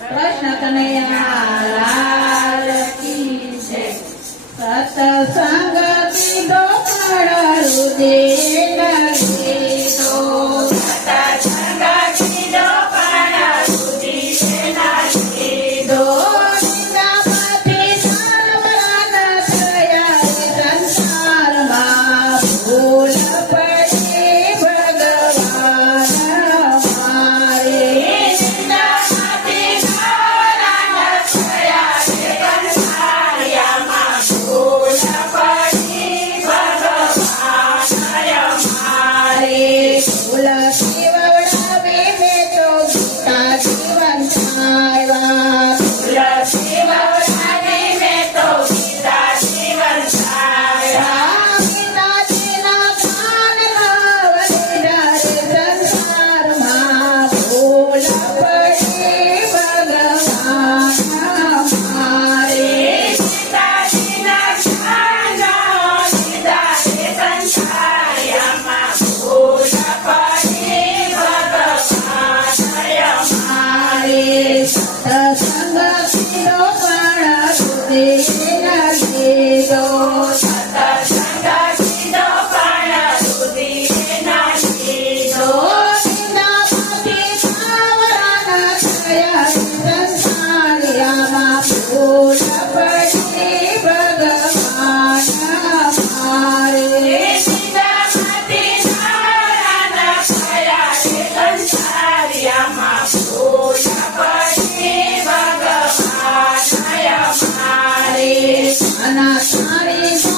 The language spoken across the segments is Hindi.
कृष्ण तनय नारा की सत संगति दो पड़ो देना अधना, चारे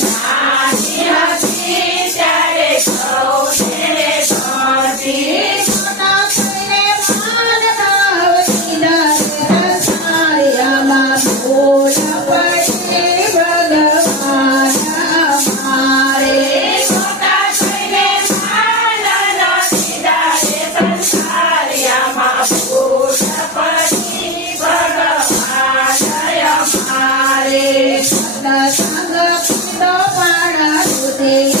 see. Hey.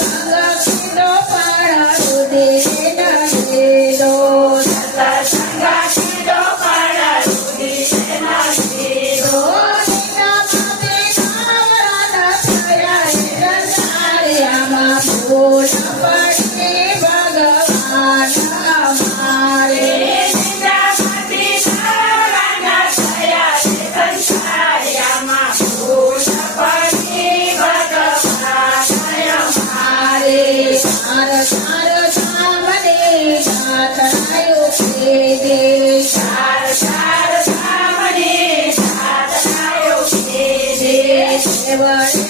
love. Bye.